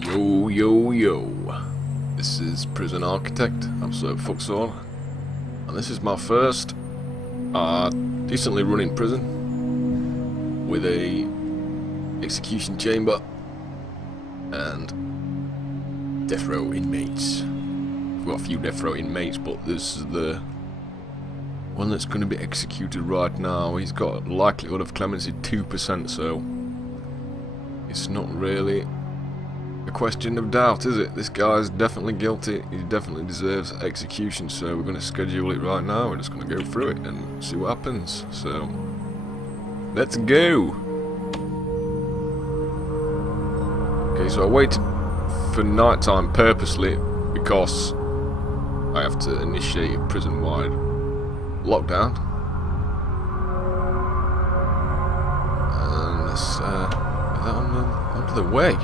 Yo, yo, yo. This is Prison Architect. I'm Sir Fuxall. And this is my first decently running prison with a execution chamber and death row inmates. I've got a few death row inmates, but this is the one that's going to be executed right now. He's got a likelihood of clemency 2%, so it's not really a question of doubt, is it? This guy's definitely guilty. He definitely deserves execution, so we're going to schedule it right now. We're just going to go through it and see what happens. So, let's go! Okay, so I waited for night time purposely because I have to initiate a prison-wide lockdown. And let's get that on the way.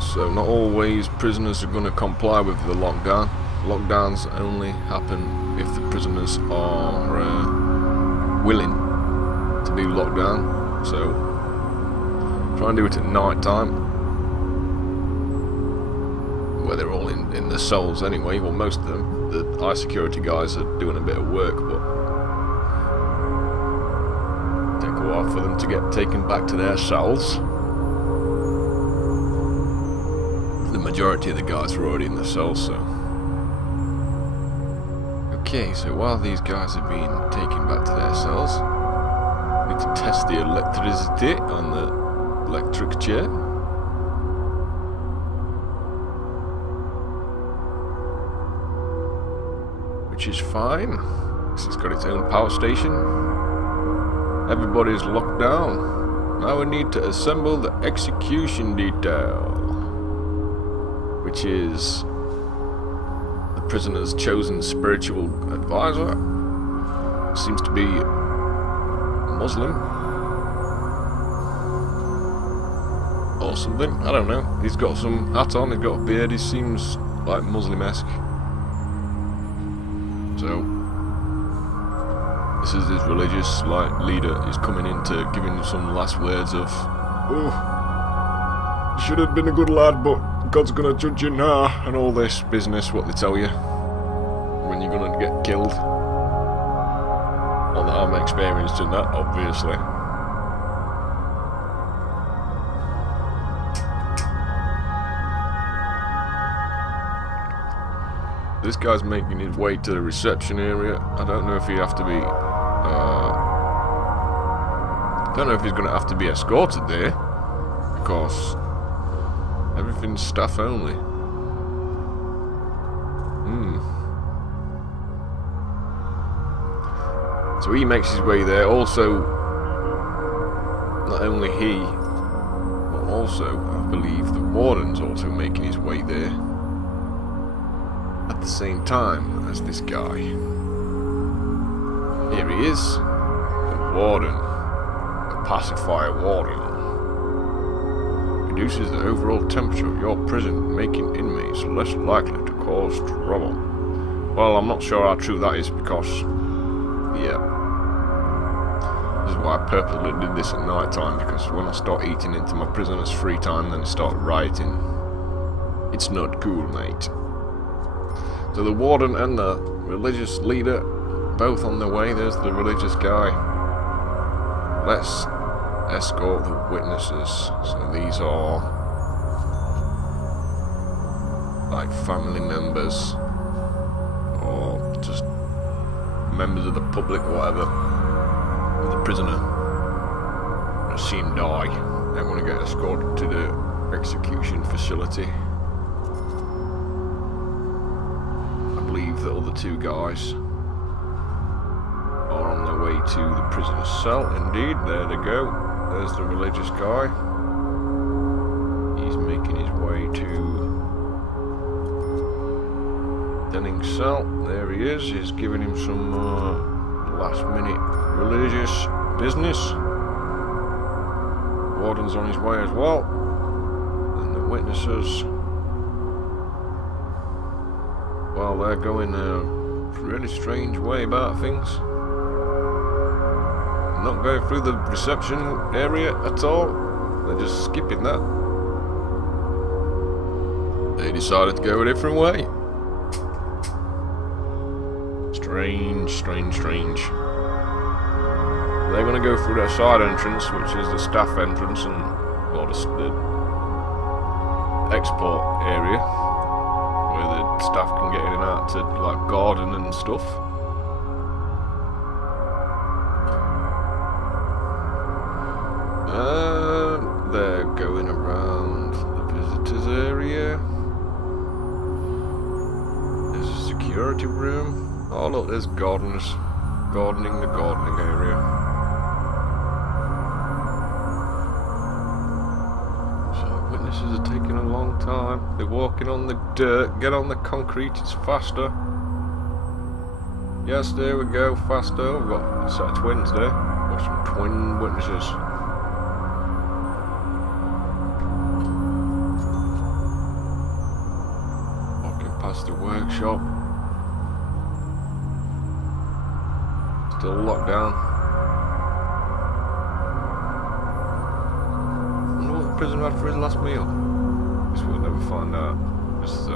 So not always prisoners are going to comply with the lockdown. Lockdowns only happen if the prisoners are willing to be locked down. So try and do it at night time, where they're all in their cells anyway. Well, most of them. The high security guys are doing a bit of work, but take a while for them to get taken back to their cells. The majority of the guys are already in the cells, so. Okay, so while these guys are being taken back to their cells, we need to test the electricity on the electric chair. Which is fine, because it's got its own power station. Everybody's locked down. Now we need to assemble the execution detail, which is the prisoner's chosen spiritual advisor. Seems to be Muslim or something. I don't know. He's got some hat on, he's got a beard, he seems like Muslim-esque. So this is his religious leader. He's coming in to give him some last words of, "Oh, you should have been a good lad, but God's gonna judge you now," and all this business, what they tell you when you're gonna get killed. Not that I'm experienced in that, obviously. This guy's making his way to the reception area. I don't know if he have to be. Don't know if he's going to have to be escorted there, because everything's staff only. So he makes his way there. Also, not only he, but also I believe the warden's also making his way there at the same time as this guy. Here he is, the warden, the pacifier warden. Reduces the overall temperature of your prison, making inmates less likely to cause trouble. Well, I'm not sure how true that is because, yeah, this is why I purposely did this at night time, because when I start eating into my prisoners' free time, then I start rioting. It's not cool, mate. So the warden and the religious leader, both on their way. There's the religious guy. Let's escort the witnesses. So these are like family members or just members of the public, whatever. The prisoner. I see him die. They want to get escorted to the execution facility. The other two guys are on their way to the prisoner's cell. Indeed, there they go. There's the religious guy. He's making his way to Denning's cell. There he is. He's giving him some last-minute religious business. Warden's on his way as well, and the witnesses. Well, they're going a really strange way about things. Not going through the reception area at all. They're just skipping that. They decided to go a different way. Strange, strange, strange. They're going to go through their side entrance, which is the staff entrance and well, the export area, where the staff can get in and out to like garden and stuff. They're going around the visitors area. There's a security room. Oh look, there's gardeners gardening the gardening area. So witnesses are taking a long time. They're walking on the dirt. Get on the concrete, it's faster. Yes, there we go, faster. We've got a set of twins there. Got some twin witnesses. Walking past the workshop. Still locked down. I wonder what the prisoner had for his last meal. Guess we'll never find out. Just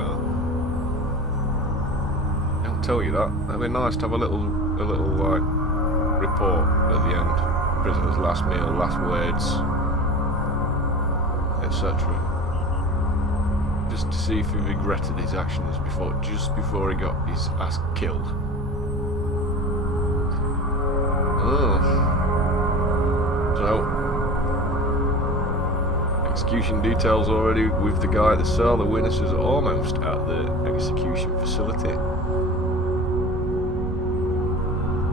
don't tell you that. That'd be nice to have a little like report at the end. Prisoner's last meal, last words, etc. Just to see if he regretted his actions just before he got his ass killed. So, execution details already with the guy at the cell. The witnesses are almost at the execution facility.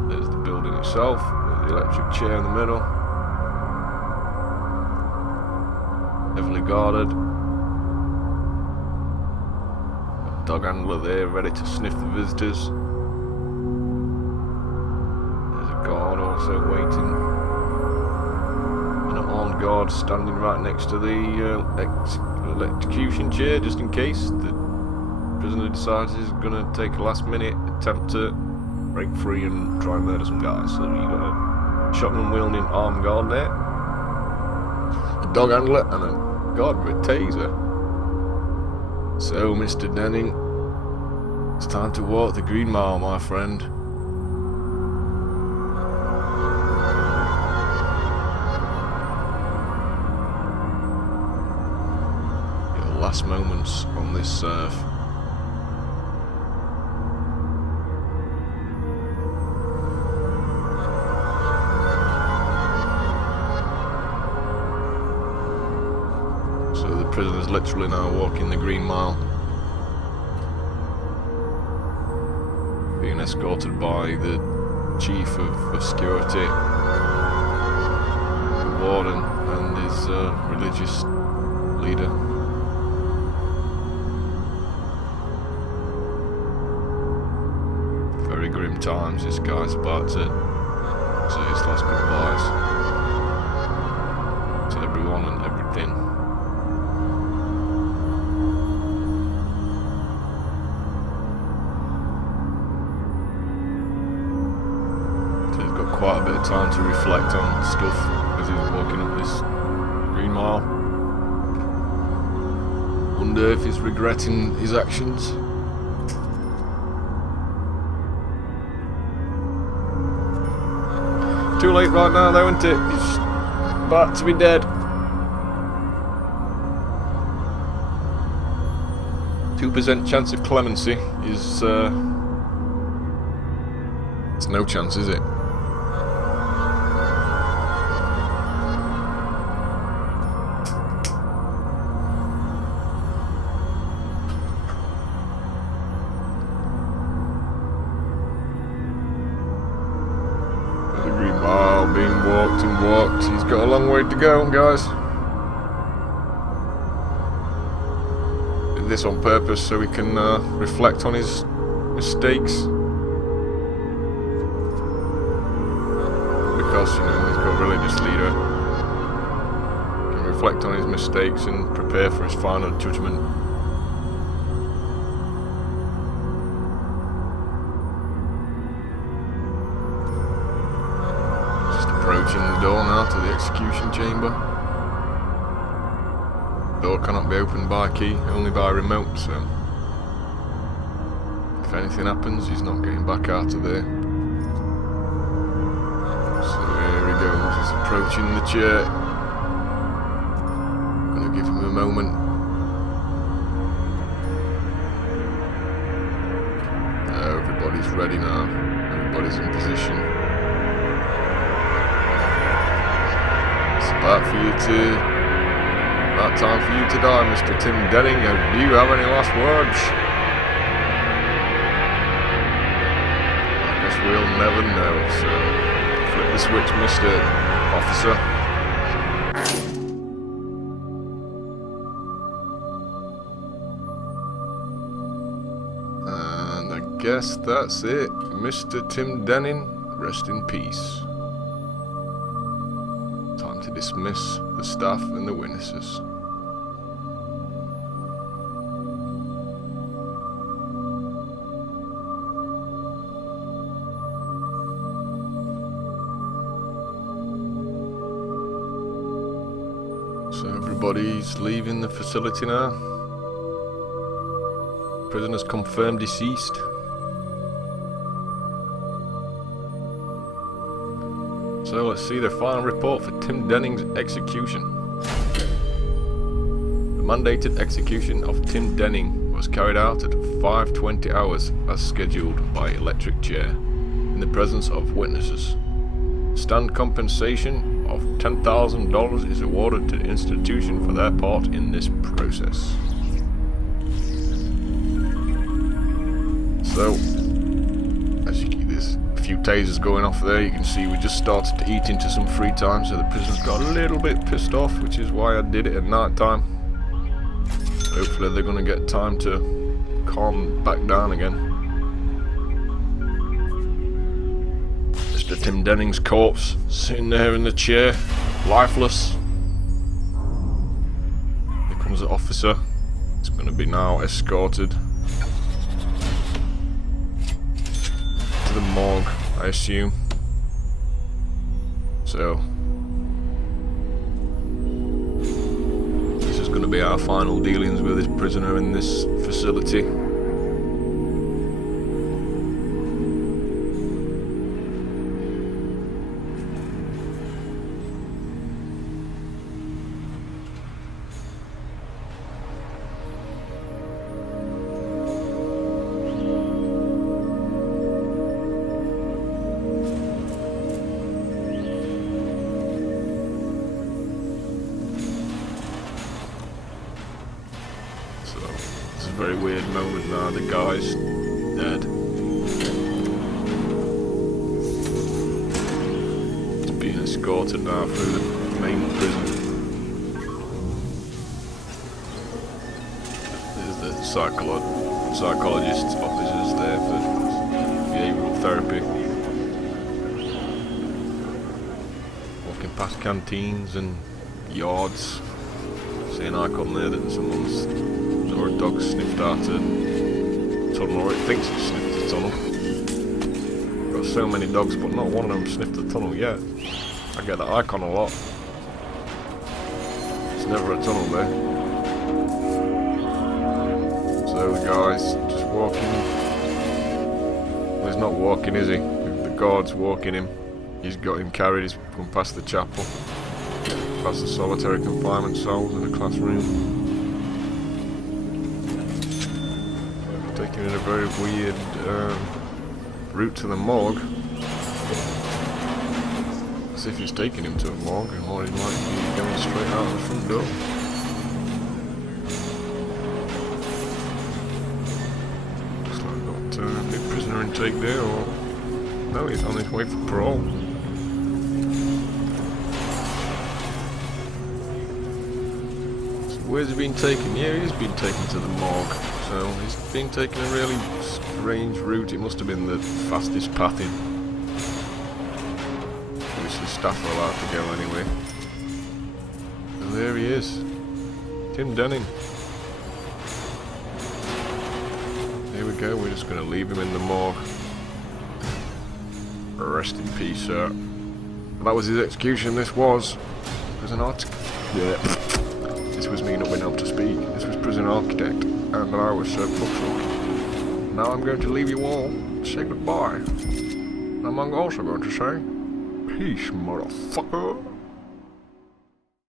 There's the building itself, there's the electric chair in the middle. Heavily guarded. Got a dog handler there ready to sniff the visitors. Guard also waiting, and an armed guard standing right next to the electrocution chair just in case the prisoner decides he's going to take a last minute attempt to break free and try and murder some guys. So you got a shotgun wielding armed guard there, a dog handler and a guard with a taser. So Mr. Denning, it's time to walk the Green Mile, my friend. Last moments on this earth. So the prisoner's literally now walking the Green Mile, being escorted by the chief of security, the warden, and his religious leader. Grim times. This guy's about to say his last goodbyes to everyone and everything. So he's got quite a bit of time to reflect on stuff as he's walking up this Green Mile. Wonder if he's regretting his actions. Too late right now though, isn't it? He's about to be dead. 2% chance of clemency is it's no chance, is it? Being walked and walked. He's got a long way to go, guys. Did this on purpose so he can reflect on his mistakes. Because, you know, he's got a religious leader. He can reflect on his mistakes and prepare for his final judgment. Approaching the door now to the execution chamber. door cannot be opened by key, only by remote, so if anything happens, he's not getting back out of there. So there he goes, he's approaching the chair. Gonna give him a moment. Everybody's ready now. Everybody's in position. It's about time for you to die, Mr. Tim Denning. Do you have any last words? I guess we'll never know, so flip the switch, Mr. Officer. And I guess that's it. Mr. Tim Denning, rest in peace. Time to dismiss the staff and the witnesses. So everybody's leaving the facility now. Prisoners confirmed deceased. So let's see the final report for Tim Denning's execution. The mandated execution of Tim Denning was carried out at 5:20 hours as scheduled by electric chair in the presence of witnesses. Stand compensation of $10,000 is awarded to the institution for their part in this process. So, as there's a few tasers going off there, you can see we just started to eat into some free time, so the prisoners got a little bit pissed off, which is why I did it at night time. Hopefully they're going to get time to calm back down again. Mr. Tim Denning's corpse sitting there in the chair, lifeless. Here comes the officer. It's going to be now escorted to the morgue, I assume. So this is going to be our final dealings with this prisoner in this facility. It's a very weird moment now, the guy's dead. He's being escorted now through the main prison. There's the psychologist's officers there for behavioural therapy. Walking past canteens and yards. See an icon there that someone's or a dog sniffed out a tunnel, or it thinks it sniffed a tunnel. Got so many dogs, but not one of them sniffed a tunnel yet. I get that icon a lot. It's never a tunnel there. So the guy's just walking. Well, he's not walking, is he? The guard's walking him. He's got him carried. He's gone past the chapel, past the solitary confinement cells in the classroom. Taking in a very weird route to the morgue. As if he's taking him to a morgue, or he might be going straight out the front door. Looks like I've got a new prisoner intake there, or no, he's on his way for parole. So where's he been taken? Yeah, he's been taken to the morgue. So he's been taking a really strange route. It must have been the fastest path in. Obviously staff are allowed to go anyway. And there he is. Tim Denning. Here we go, we're just going to leave him in the morgue. Rest in peace, sir. That was his execution, this was. There's an article. Yeah. This was me not being able to speak. This was Prison Architect, and I was Sir Puxel. Now I'm going to leave you all, say goodbye. And I'm also going to say, peace, motherfucker.